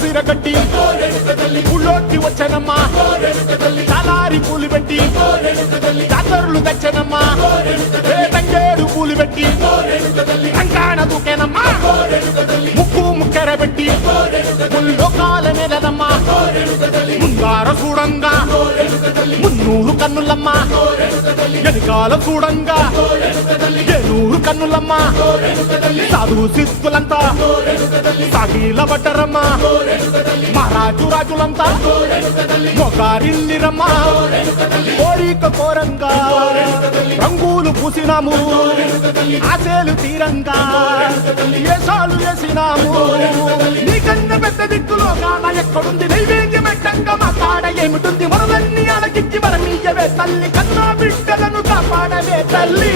సిరగట్టి ఊళ్ళోకి వచ్చనమ్మా చాలారి పూలు పెట్టి జాతరులు తెచ్చనమ్మా తంగేడు పూలు పెట్టి రంగాణ దూకేనమ్మా ముక్కు ముక్కెర పెట్టి ముల్లోకాల నెలనమ్మా ముంగార చూడంగా మున్నూరు కన్నులమ్మా ఎనకాల చూడంగా ఏనూరు కన్నులమ్మా సాధు సిద్ధులంతా సాగిల పడ్డరమ్మా మహారాజు రాజులంతా మొగారిల్లిరమ్మా కోరిక కోరంగా రంగులు పూసినాము ఆశలు తీరంగా ఏసాలు వేసినాము నీకన్నా పెద్ద దిక్కులో కాన ఎక్కడుంది నైవేద్యం పెట్టంగా మా కాడ ఏమిటుంది మనలన్నీ అలకిచ్చి మరమీయవే తల్లి కన్నా బిడ్డలను కాపాడవే తల్లి